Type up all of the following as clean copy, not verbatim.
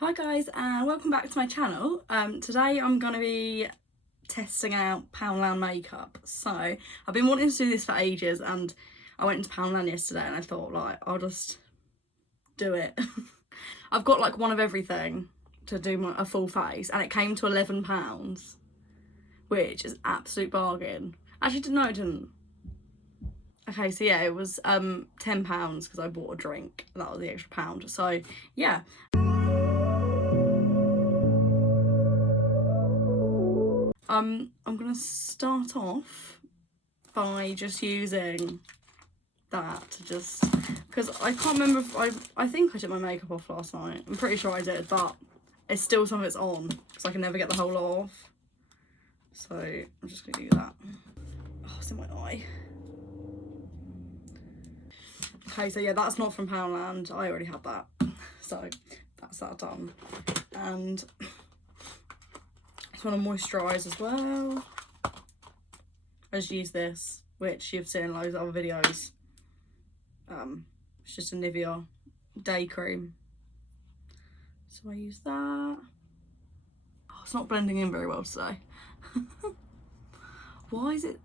Hi guys, and welcome back to my channel. Today I'm going to be testing out Poundland makeup. So I've been wanting to do this for ages, and I went into Poundland yesterday and I thought, like, I'll just do it. I've got like one of everything to do a full face, and it came to £11, which is absolute bargain. Actually, no, it didn't. Okay, so yeah, it was £10 because I bought a drink. That was the extra pound. So yeah. I'm gonna start off by just using that to just, because I can't remember if I think I took my makeup off last night. I'm pretty sure I did, but it's still some of it's on because I can never get the whole lot off. So I'm just gonna do that. Oh, it's in my eye. Okay, so yeah, that's not from Poundland. I already had that, so that's that done. And I just want to moisturise as well. I just use this, which you've seen in loads of other videos. It's just a Nivea day cream. So I use that. Oh, it's not blending in very well today. Why is it?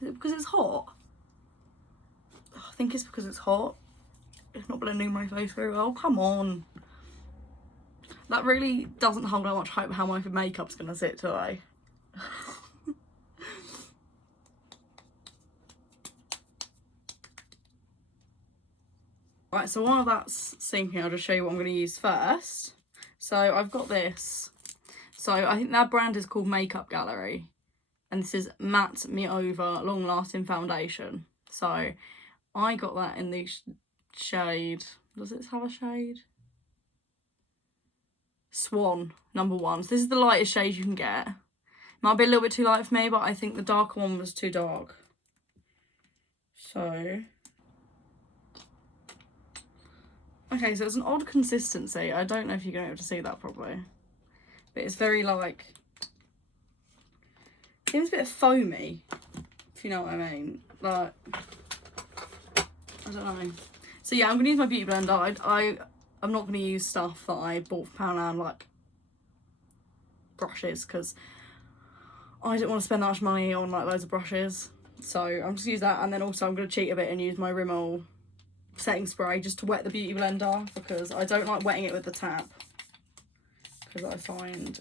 Is it because it's hot? Oh, I think it's because it's hot. It's not blending in my face very well. Come on. That really doesn't hold out much hope how my makeup's gonna sit today. Right, so while that's sinking, I'll just show you what I'm going to use first. So I've got this. So I think that brand is called Makeup Gallery. And this is Matte Me Over Long Lasting Foundation. So I got that in the shade, does it have a shade? Swan, number 1. So this is the lightest shade you can get. Might be a little bit too light for me, but I think the darker one was too dark. So... okay, so it's an odd consistency. I don't know if you're going to be able to see that properly. But it's very, like... it seems a bit foamy, if you know what I mean. Like... I don't know. So yeah, I'm going to use my beauty blender. I'm not going to use stuff that I bought from Poundland, like brushes, because I didn't want to spend that much money on like loads of brushes. So I'm just going to use that, and then also I'm going to cheat a bit and use my Rimmel setting spray just to wet the beauty blender, because I don't like wetting it with the tap, because I find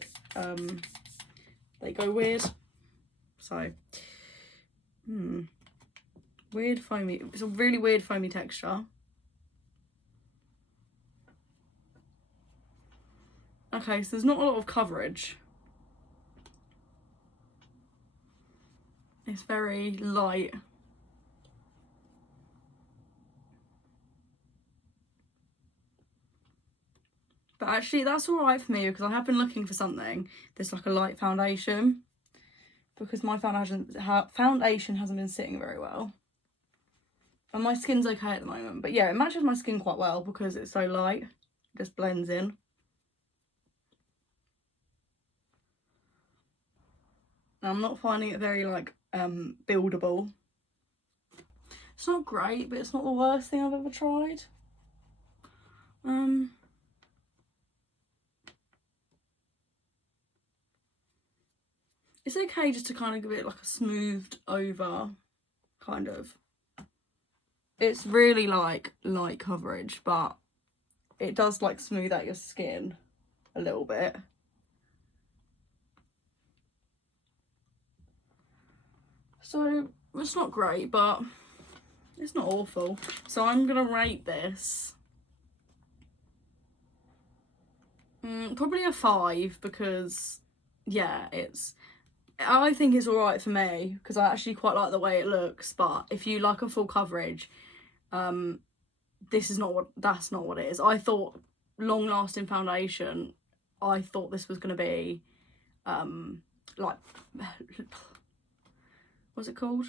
they go weird. So weird foamy, it's a really weird foamy texture. Okay, so there's not a lot of coverage. It's very light. But actually that's alright for me, because I have been looking for something that's like a light foundation, because my foundation hasn't been sitting very well. And my skin's okay at the moment. But yeah, it matches my skin quite well because it's so light. It just blends in. And I'm not finding it very like buildable. It's not great, but it's not the worst thing I've ever tried. It's okay just to kind of give it like a smoothed over kind of. It's really like light coverage, but it does like smooth out your skin a little bit. So it's not great, but it's not awful. So I'm gonna rate this probably a 5, because yeah, I think it's alright for me, because I actually quite like the way it looks. But if you like a full coverage, that's not what it is. I thought long lasting foundation, I thought this was going to be like, what's it called?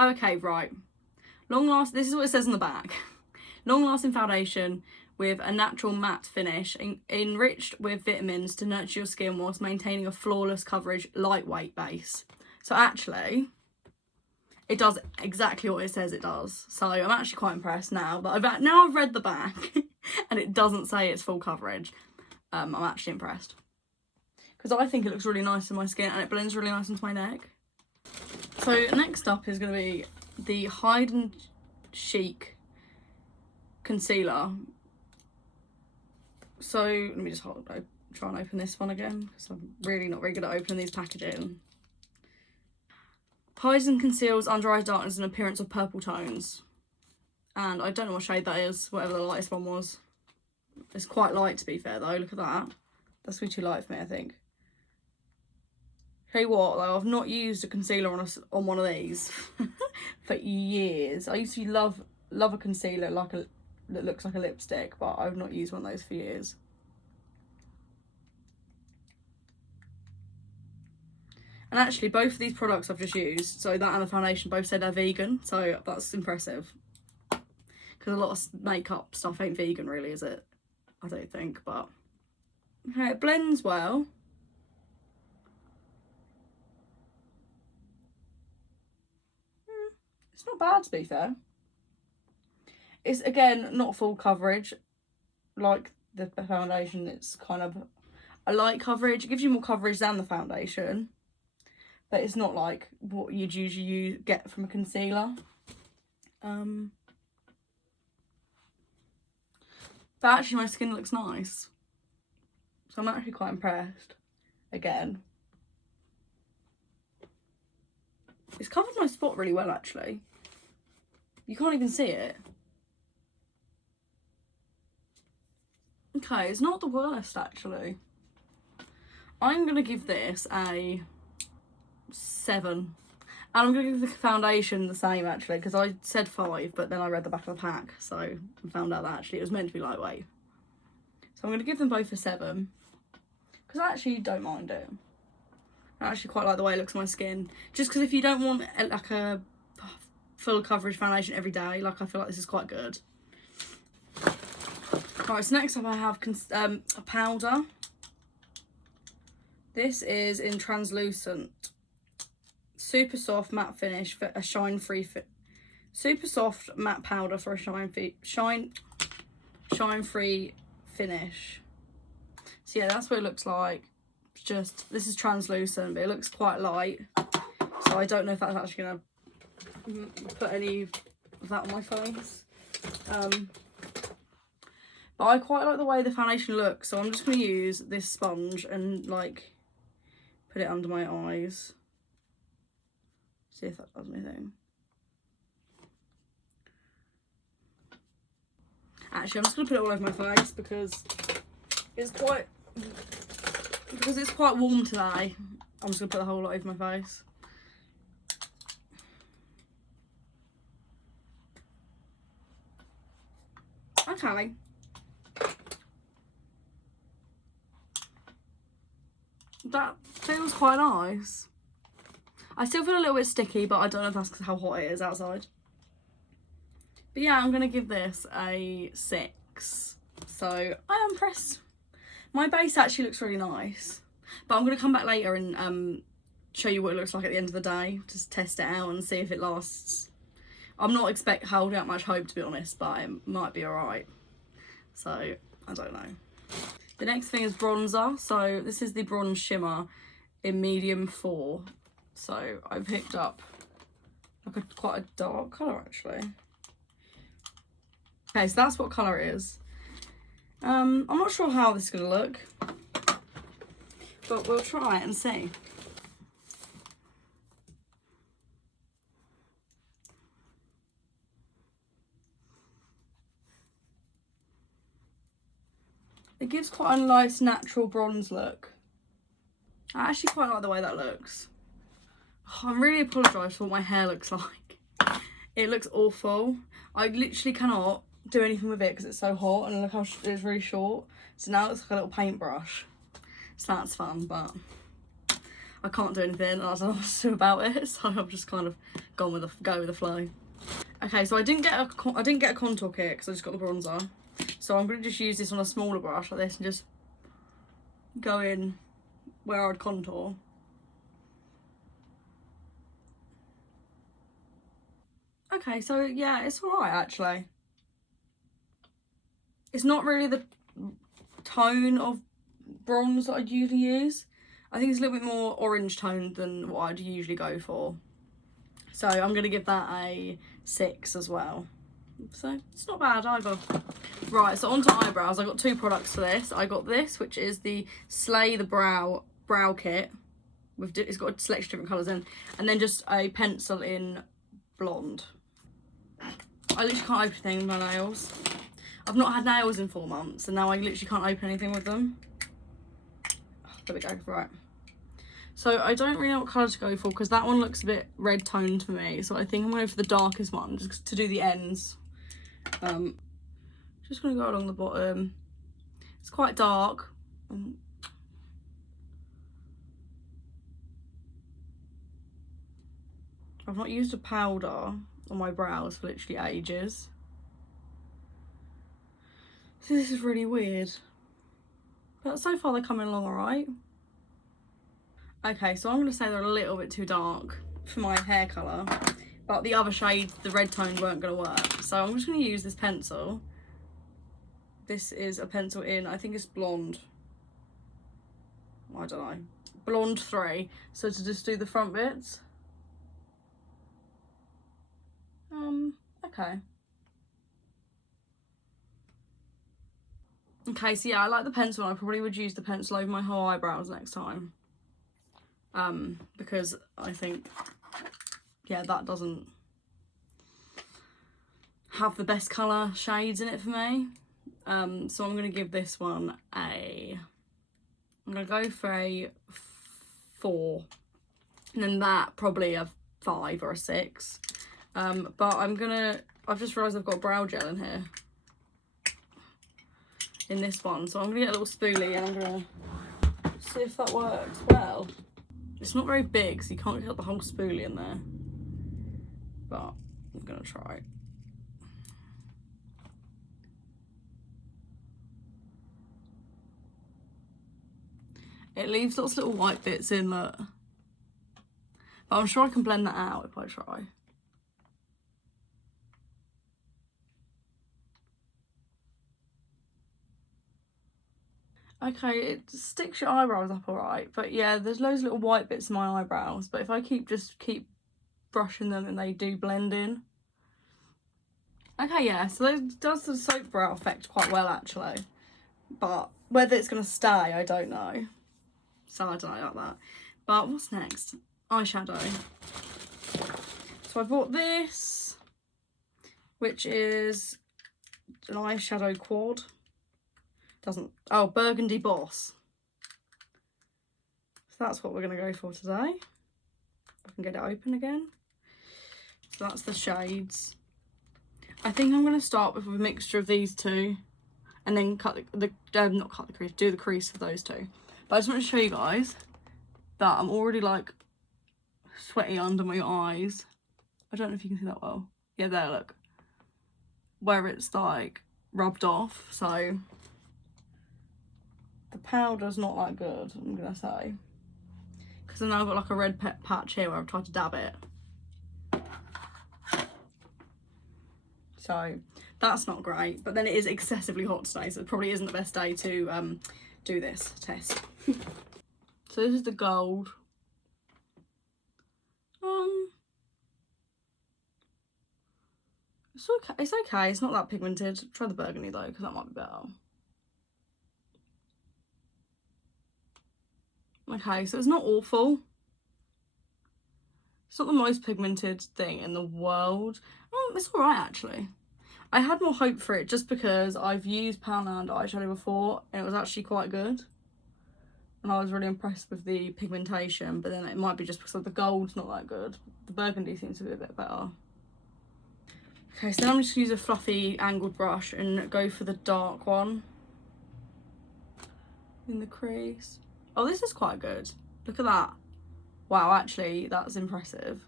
Okay, right. This is what it says on the back. Long lasting foundation with a natural matte finish, enriched with vitamins to nurture your skin whilst maintaining a flawless coverage, lightweight base. So actually, it does exactly what it says it does. So I'm actually quite impressed now that I've read the back and it doesn't say it's full coverage. I'm actually impressed. Because I think it looks really nice in my skin and it blends really nice into my neck. So next up is going to be the Hide and Chic concealer. So let me just try and open this one again because I'm really not very good at opening these packaging. Hides and conceals under eye darkness and appearance of purple tones. And I don't know what shade that is, whatever the lightest one was. It's quite light to be fair though, look at that. That's going to be too light for me, I think. Tell you what though, I've not used a concealer on one of these for years. I used to love a concealer that looks like a lipstick, but I've not used one of those for years. And actually both of these products I've just used, so that and the foundation, both said they're vegan, so that's impressive. Because a lot of makeup stuff ain't vegan really, is it? I don't think, but okay, it blends well. It's not bad to be fair. It's again not full coverage like the foundation. It's kind of a light coverage. It gives you more coverage than the foundation, but it's not like what you'd usually get from a concealer. But actually my skin looks nice, so I'm actually quite impressed. Again, it's covered my spot really well actually. You can't even see it. Okay, it's not the worst actually. I'm going to give this a 7. And I'm going to give the foundation the same actually, because I said 5, but then I read the back of the pack, so I found out that actually it was meant to be lightweight. So I'm going to give them both a 7, because I actually don't mind it. I actually quite like the way it looks on my skin. Just because if you don't want like a full coverage foundation every day, like I feel like this is quite good. Right, so next up I have a powder. This is in translucent. Super soft matte finish for a shine-free fit. Super soft matte powder for a shine-free finish. So yeah, that's what it looks like. Just, this is translucent, but it looks quite light. So I don't know if that's actually going to put any of that on my face. But I quite like the way the foundation looks, so I'm just going to use this sponge and like put it under my eyes. See if that does anything. Actually, I'm just going to put it all over my face because it's quite warm today. I'm just going to put the whole lot over my face. Okay. That feels quite nice. I still feel a little bit sticky, but I don't know if that's because how hot it is outside. But yeah, I'm going to give this a 6. So I am impressed. My base actually looks really nice. But I'm going to come back later and show you what it looks like at the end of the day. Just test it out and see if it lasts. I'm not holding out much hope, to be honest, but it might be alright. So, I don't know. The next thing is bronzer. So this is the Bronze Shimmer in medium 4. So I picked up like quite a dark colour actually. Okay, so that's what colour it is. I'm not sure how this is going to look, but we'll try it and see. It gives quite a nice natural bronze look. I actually quite like the way that looks. Oh, I really apologise for what my hair looks like. It looks awful. I literally cannot do anything with it because it's so hot, and look how it's really short. So now it's like a little paintbrush. So that's fun, but I can't do anything and I don't know what to do about it. So I've just kind of go with the flow. Okay, so I didn't get a contour kit because I just got the bronzer. So I'm going to just use this on a smaller brush like this and just go in where I'd contour. Okay, so yeah, it's alright actually. It's not really the tone of bronze that I'd usually use. I think it's a little bit more orange toned than what I'd usually go for. So I'm going to give that a 6 as well. So it's not bad either. Right, so on to eyebrows. I got 2 products for this. I got this, which is the Slay the Brow kit. It's got a selection of different colours in. And then just a pencil in blonde. I literally can't open anything with my nails. I've not had nails in 4 months, and now I literally can't open anything with them. Oh, there we go, right. So I don't really know what colour to go for, because that one looks a bit red toned for me. So I think I'm going for the darkest one, just to do the ends. Just going to go along the bottom. It's quite dark. I've not used a powder on my brows for literally ages. So this is really weird. But so far they're coming along alright. Okay, so I'm going to say they're a little bit too dark for my hair colour. But the other shades, the red tones, weren't going to work. So I'm just going to use this pencil. This is a pencil in, I think it's blonde. I don't know. Blonde 3. So to just do the front bits. Okay. Okay, so yeah, I like the pencil. I probably would use the pencil over my whole eyebrows next time. Because I think, yeah, that doesn't have the best colour shades in it for me. So I'm going to give this one I'm going to go for a 4. And then that probably a 5 or a 6. But I've just realised I've got brow gel in here. In this one. So I'm going to get a little spoolie and I'm going to see if that works well. It's not very big, so you can't get the whole spoolie in there. But I'm going to try. It leaves lots of little white bits in, look. But I'm sure I can blend that out if I try. Okay, it sticks your eyebrows up alright, but yeah, there's loads of little white bits in my eyebrows, but if I keep brushing them, and they do blend in. Okay, yeah, so it does the soap brow effect quite well actually, but whether it's going to stay, I don't know. So I don't know about that. But what's next? Eyeshadow. So I bought this, which is an eyeshadow quad. Oh, Burgundy Boss. So that's what we're going to go for today. I can get it open again. So that's the shades. I think I'm going to start with a mixture of these 2 and then cut not cut the crease, do the crease for those 2. But I just want to show you guys that I'm already like sweaty under my eyes. I don't know if you can see that well. Yeah, there, look. Where it's like rubbed off, so the powder's not that good, I'm gonna say. Because then I've got like a red patch here where I've tried to dab it. So that's not great, but then it is excessively hot today, so it probably isn't the best day to do this test. So this is the gold. It's okay. It's okay. It's not that pigmented. Try the burgundy though, because that might be better. Okay, so it's not awful. It's not the most pigmented thing in the world. It's alright actually. I had more hope for it just because I've used Poundland eyeshadow before and it was actually quite good. And I was really impressed with the pigmentation, but then it might be just because the gold's not that good. The burgundy seems to be a bit better. Okay, so then I'm just going to use a fluffy angled brush and go for the dark one in the crease. Oh, this is quite good. Look at that. Wow, actually, that's impressive.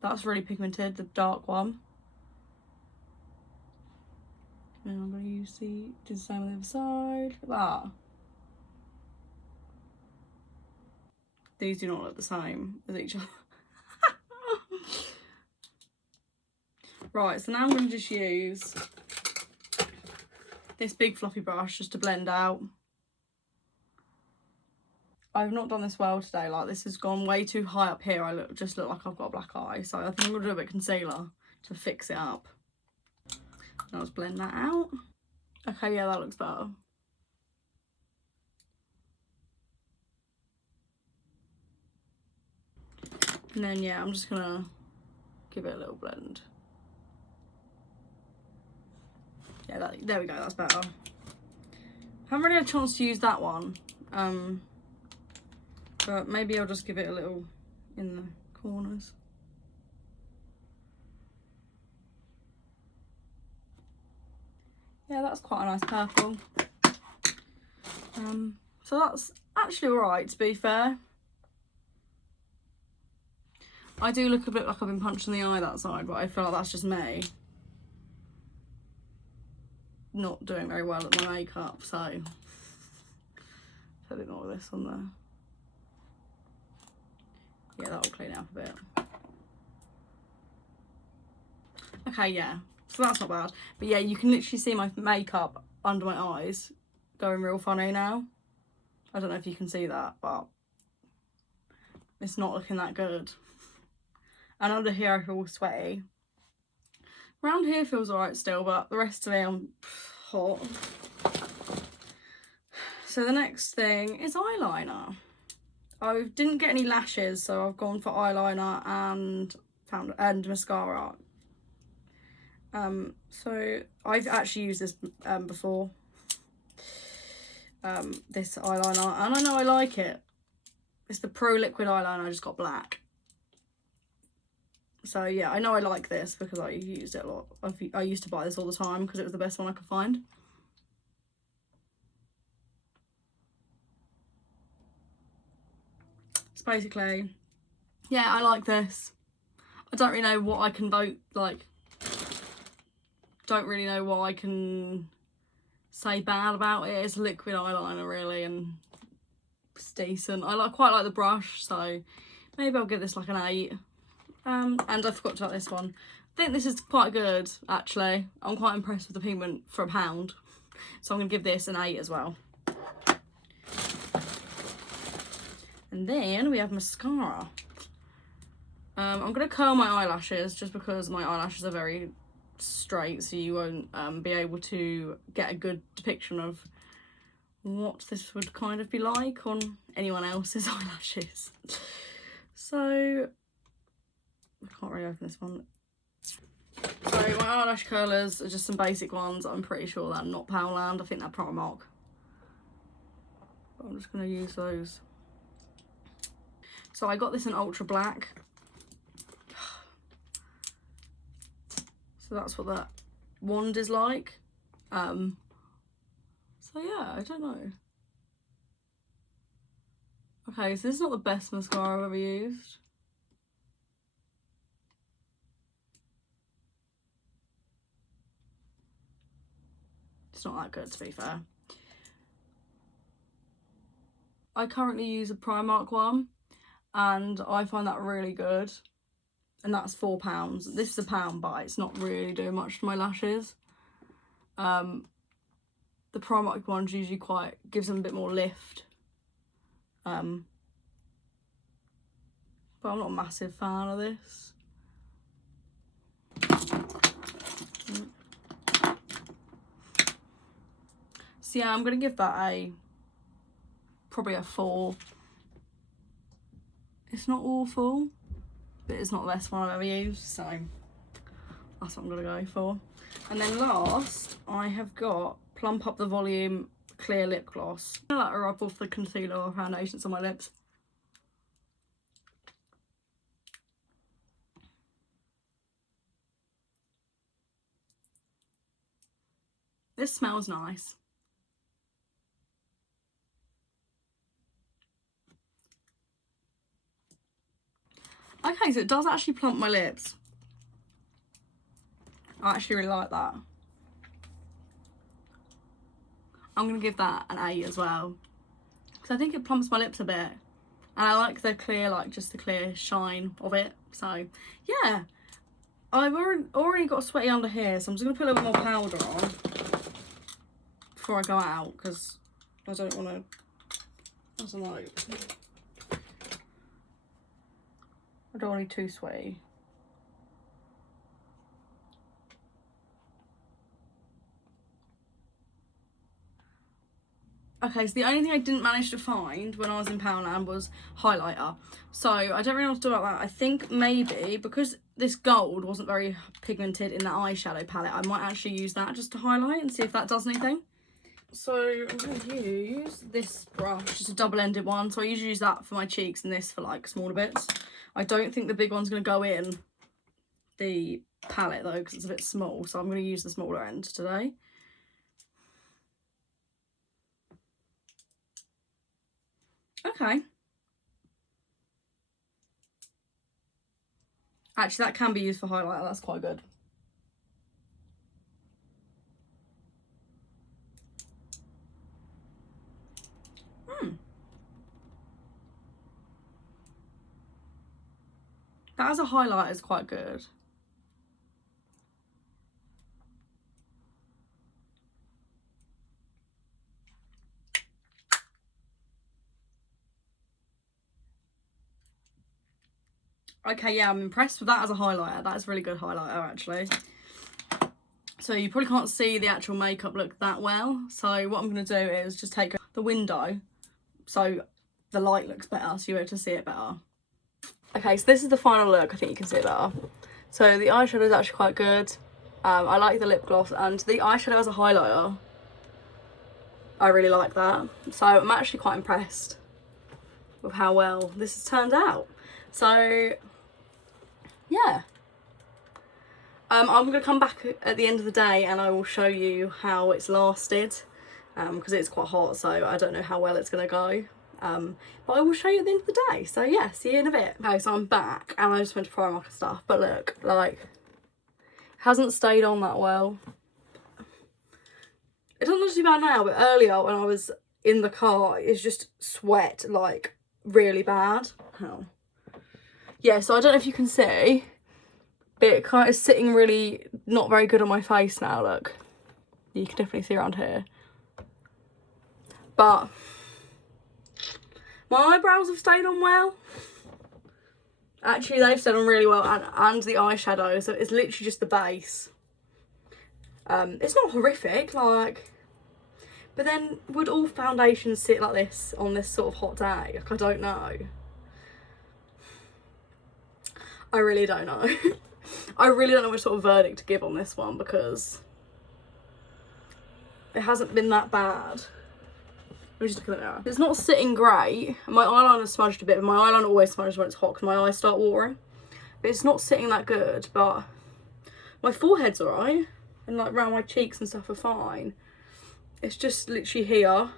That's really pigmented, the dark one. And I'm going to do the same on the other side. Look at that. These do not look the same as each other. Right, so now I'm going to just use this big fluffy brush just to blend out. I've not done this well today, like this has gone way too high up here. I just look like I've got a black eye, so I think I'm going to do a bit of concealer to fix it up. I'll just blend that out. Okay, yeah, that looks better. And then, yeah, I'm just gonna give it a little blend. Yeah, there we go, that's better. Haven't really had a chance to use that one. But maybe I'll just give it a little in the corners. Yeah, that's quite a nice purple. So that's actually alright, to be fair. I do look a bit like I've been punched in the eye that side, but I feel like that's just me not doing very well at my makeup, so put a bit more of this on there. Yeah, that'll clean it up a bit. Okay, yeah, so that's not bad. But yeah, you can literally see my makeup under my eyes going real funny now. I don't know if you can see that, but it's not looking that good. And under here I feel sweaty. Around here feels alright still, but the rest of me I'm hot. So the next thing is eyeliner. I didn't get any lashes, so I've gone for eyeliner and mascara. So I've actually used this before. This eyeliner, and I know I like it. It's the Pro Liquid eyeliner, I just got black. So yeah, I know I like this because I used it a lot. I used to buy this all the time because it was the best one I could find. So basically, yeah, I like this. I don't really know what I can vote, like, don't really know what I can say bad about it. It's liquid eyeliner really, and it's decent. I quite like the brush, so maybe I'll give this like an 8. And I forgot to like this one. I think this is quite good, actually. I'm quite impressed with the pigment for £1. So I'm going to give this an 8 as well. And then we have mascara. I'm going to curl my eyelashes just because my eyelashes are very straight, so you won't be able to get a good depiction of what this would kind of be like on anyone else's eyelashes. So I can't really open this one. So my eyelash curlers are just some basic ones. I'm pretty sure they're not Poundland. I think they're Primark. But I'm just going to use those. So I got this in ultra black. So that's what that wand is like. So yeah, I don't know. Okay, so this is not the best mascara I've ever used. It's not that good, to be fair. I currently use a Primark one, and I find that really good. And that's £4. This is £1, but it's not really doing much to my lashes. The Primark one's usually gives them a bit more lift. But I'm not a massive fan of this. So yeah, I'm gonna give that probably a 4. It's not awful, but it's not the best one I've ever used, so that's what I'm gonna go for. And then last, I have got Plump Up the Volume Clear Lip Gloss. I like to rub off the concealer or foundations on my lips. This smells nice. Okay, so it does actually plump my lips. I actually really like that. I'm going to give that an 8 as well. Because I think it plumps my lips a bit. And I like the clear, just the clear shine of it. So, yeah. I've already got sweaty under here, so I'm just going to put a little bit more powder on before I go out, because I don't want to, I don't know, I don't want to be too sweaty. Okay, so the only thing I didn't manage to find when I was in Poundland was highlighter. So I don't really know what to do about that. I think maybe because this gold wasn't very pigmented in that eyeshadow palette, I might actually use that just to highlight and see if that does anything. So I'm going to use this brush, just a double-ended one. So I usually use that for my cheeks and this for like smaller bits. I don't think the big one's going to go in the palette though, because it's a bit small. So I'm going to use the smaller end today. Okay. Actually, that can be used for highlighter. That's quite good. That as a highlighter is quite good. Okay, yeah, I'm impressed with that as a highlighter. That's a really good highlighter, actually. So you probably can't see the actual makeup look that well. So what I'm going to do is just take the window so the light looks better, so you're able to see it better. Okay, so this is the final look. I think you can see it better. So the eyeshadow is actually quite good. I like the lip gloss, and the eyeshadow as a highlighter, I really like that. So I'm actually quite impressed with how well this has turned out. So yeah, I'm going to come back at the end of the day and I will show you how it's lasted, because it's quite hot, so I don't know how well it's going to go, but I will show you at the end of the day. So yeah, see you in a bit. Okay, so I'm back and I just went to Primark and stuff, but look, like, hasn't stayed on that well. It doesn't look too bad now, but earlier when I was in the car, it's just sweat like really bad. Oh. Yeah, so I don't know if you can see, but it kind of sitting really not very good on my face now, look. You can definitely see around here. But my eyebrows have stayed on well. Actually, they've stayed on really well, and the eyeshadow, so it's literally just the base. It's not horrific, like, but then would all foundations sit like this on this sort of hot day? Like, I don't know. I really don't know. I really don't know which sort of verdict to give on this one, because it hasn't been that bad. Let me just look in the mirror. It's not sitting great. My eyeliner smudged a bit, but my eyeliner always smudges when it's hot because my eyes start watering. But it's not sitting that good, but my forehead's alright. And like around my cheeks and stuff are fine. It's just literally here.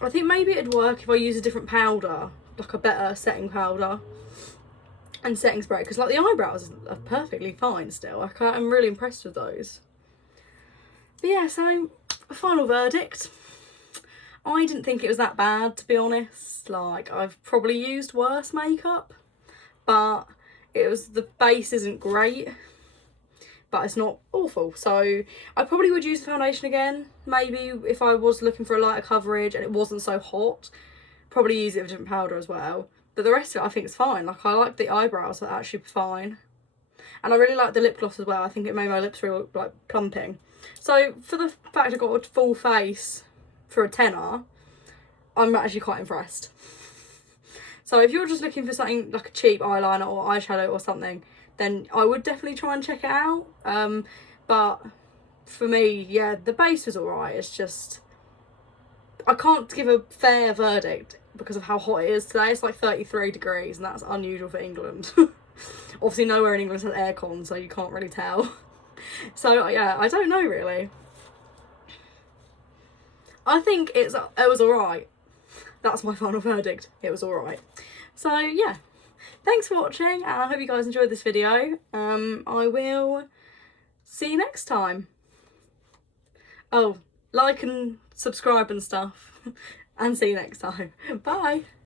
I think maybe it'd work if I use a different powder, like a better setting powder and setting spray, because like the eyebrows are perfectly fine still. I'm really impressed with those. But yeah, so final verdict. I didn't think it was that bad, to be honest. Like, I've probably used worse makeup, but the base isn't great, but it's not awful. So I probably would use the foundation again, maybe if I was looking for a lighter coverage and it wasn't so hot. Probably use it with a different powder as well. But the rest of it I think is fine. Like, I like the eyebrows, are actually fine. And I really like the lip gloss as well. I think it made my lips real, like, plumping. So for the fact I got a full face for a tenner, I'm actually quite impressed. So if you're just looking for something like a cheap eyeliner or eyeshadow or something, then I would definitely try and check it out. But for me, yeah, the base was alright. It's just, I can't give a fair verdict because of how hot it is today. It's like 33 degrees and that's unusual for England. Obviously nowhere in England has aircon, so you can't really tell. So yeah, I don't know really. I think it was alright. That's my final verdict. It was alright. So yeah, thanks for watching and I hope you guys enjoyed this video. I will see you next time. Oh, like and subscribe and stuff. And see you next time. Bye.